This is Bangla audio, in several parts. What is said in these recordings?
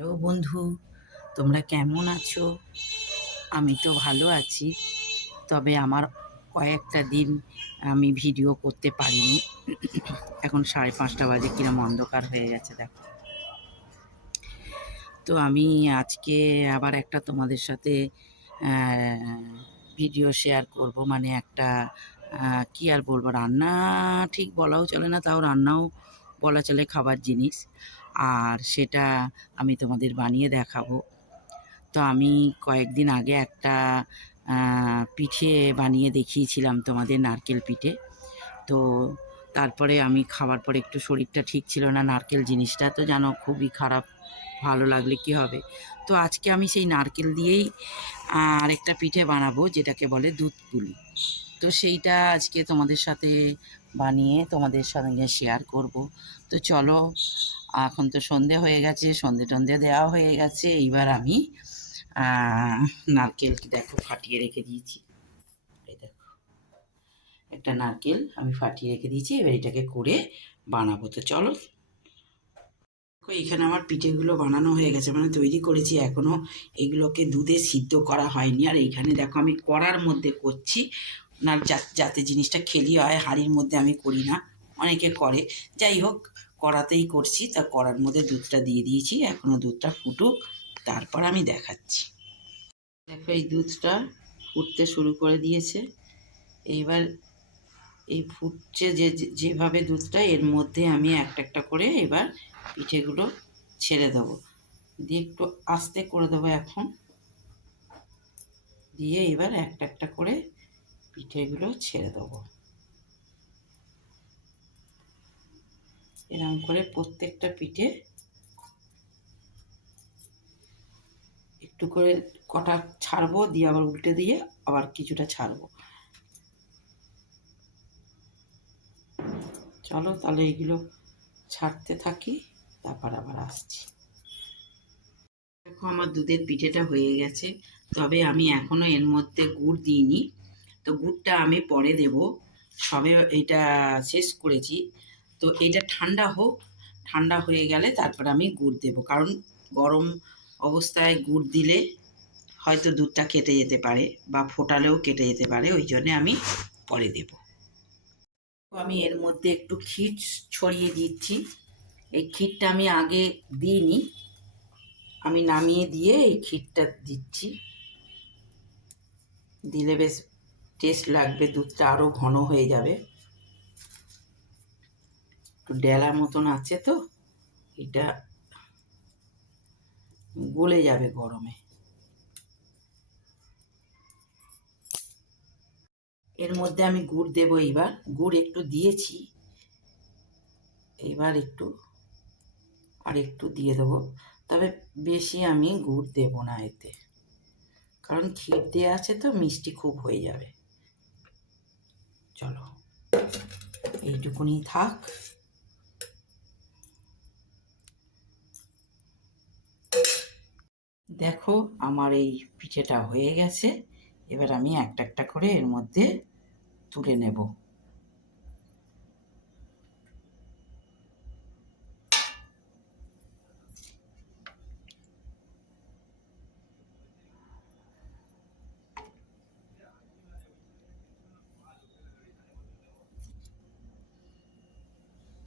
হ্যালো বন্ধু, তোমরা কেমন আছো? আমি তো ভালো আছি। তবে আমার কয়েকটা দিন আমি ভিডিও করতে পারিনি। এখন 5:30 বাজে, কিরম অন্ধকার হয়ে গেছে দেখো। তো আমি আজকে আবার একটা তোমাদের সাথে ভিডিও শেয়ার করব, মানে একটা কি আর বলবো, রান্না ঠিক বলাও চলে না, তাও রান্নাও বলা চলে, খাবার জিনিস। আর সেটা আমি তোমাদের বানিয়ে দেখাবো। তো আমি কয়েকদিন আগে একটা পিঠে বানিয়ে দেখিয়েছিলাম তোমাদের, নারকেল পিঠে। তো তারপরে আমি খাওয়ার পরে একটু শরীরটা ঠিক ছিল না, নারকেল জিনিসটা তো জানো খুবই খারাপ, ভালো লাগলে কি হবে। তো আজকে আমি সেই নারকেল দিয়েই আরেকটা পিঠে বানাবো, যেটাকে বলে দুধ পুলি। তো সেইটা আজকে তোমাদের সাথে বানিয়ে তোমাদের সঙ্গে শেয়ার করব। তো চলো, এখন তো সন্ধে হয়ে গেছে, সন্ধে টন্ধে দেওয়া হয়ে গেছে। এইবার আমি নারকেল দেখো ফাটিয়ে রেখে দিয়েছি। এই দেখো, একটা নারকেল আমি ফাটিয়ে রেখে দিয়েছি, এবার এটাকে করে বানাবো। তো চলো, এখানে আমার পিঠেগুলো বানানো হয়ে গেছে, মানে তৈরি করেছি, এখনো এগুলোকে দুধে সিদ্ধ করা হয়নি। আর এইখানে দেখো আমি কড়ার মধ্যে করছি, না যাতে জিনিসটা খেলি হয়। হাঁড়ির মধ্যে আমি করি না, অনেকে করে। যাই হোক, কড়াতেই করছি। তা কড়ার মধ্যে দুধটা দিয়ে দিয়েছি, এখনো দুধটা ফুটুক, তারপর আমি দেখাচ্ছি। দেখো এই দুধটা ফুটতে শুরু করে দিয়েছে। এইবার এই ফুটছে যেভাবে দুধটা, এর মধ্যে আমি একটা একটা করে এবার পিঠেগুলো ছেড়ে দেবো, দিয়ে একটু আস্তে করে দেবো এখন, দিয়ে এবার একটা একটা করে পিঠেগুলো ছেড়ে দেবো। এরকম করে প্রত্যেকটা পিঠে একটু করে কটা ছাড়বো, দিয়ে আবার উল্টে দিয়ে আবার কিছুটা ছাড়বো। চলো তাহলে এগুলো ছাড়তে থাকি, তারপর আবার আসছি। দেখো আমার দুধের পিঠেটা হয়ে গেছে, তবে আমি এখনো এর মধ্যে গুড় দিইনি। তো গুড়টা আমি পরে দেব, সবে এটা শেষ করেছি। তো এটা ঠান্ডা হোক, ঠান্ডা হয়ে গেলে তারপর আমি গুড় দেব, কারণ গরম অবস্থায় গুড় দিলে হয়তো দুধটা কেটে যেতে পারে, বা ফোটালেও কেটে যেতে পারে, ওই জন্যে আমি পরে দেব। আমি এর মধ্যে একটু ক্ষীর ছড়িয়ে দিচ্ছি। এই ক্ষীরটা আমি আগে দিইনি, আমি নামিয়ে দিয়ে এই ক্ষীরটা দিচ্ছি। দিলে বেশ টেস্ট লাগবে, দুধটা আরও ঘন হয়ে যাবে। একটু ডেলা মতন আছে, তো এটা গলে যাবে গরমে। এর মধ্যে আমি গুড় দেবো এইবার। গুড় একটু দিয়েছি, এইবার একটু আর একটু দিয়ে দেবো। তবে বেশি আমি গুড় দেব না এতে, কারণ ক্ষীর দেওয়া আছে তো মিষ্টি খুব হয়ে যাবে। চলো এইটুকুনি থাক। দেখো আমার এই পিঠেটা হয়ে গেছে, এবার আমি একটা একটা করে এর মধ্যে তুলে নেব।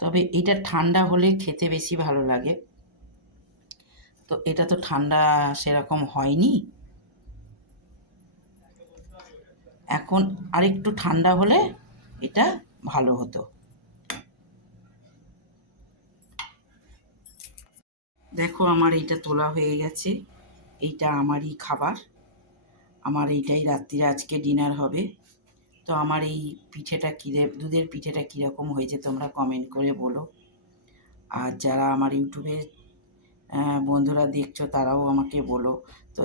তবে এটা ঠান্ডা হলে খেতে বেশি ভালো লাগে। তো এটা তো ঠান্ডা সেরকম হয়নি, এখন আরেকটু ঠান্ডা হলে এটা ভালো হতো। দেখো আমার এইটা তোলা হয়ে গেছে, এইটা আমারই খাবার, আমার এইটাই রাত্রিরে আজকে ডিনার হবে। তো আমার এই পিঠেটা দুধের পিঠেটা কীরকম হয়েছে তোমরা কমেন্ট করে বলো। আর যারা আমার ইউটিউবে বন্ধুরা দেখছো তারাও আমাকে বলো। তো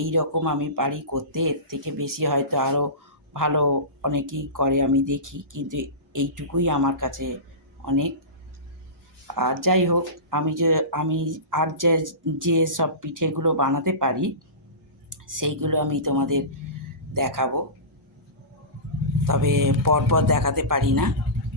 এই রকম আমি পারি করতে, এর থেকে বেশি হয়তো আরও ভালো অনেকেই করে আমি দেখি, কিন্তু এইটুকুই আমার কাছে অনেক। আর যাই হোক, আমি আর যে সব পিঠেগুলো বানাতে পারি সেইগুলো আমি তোমাদের দেখাবো, তবে পরপর দেখাতে পারি না।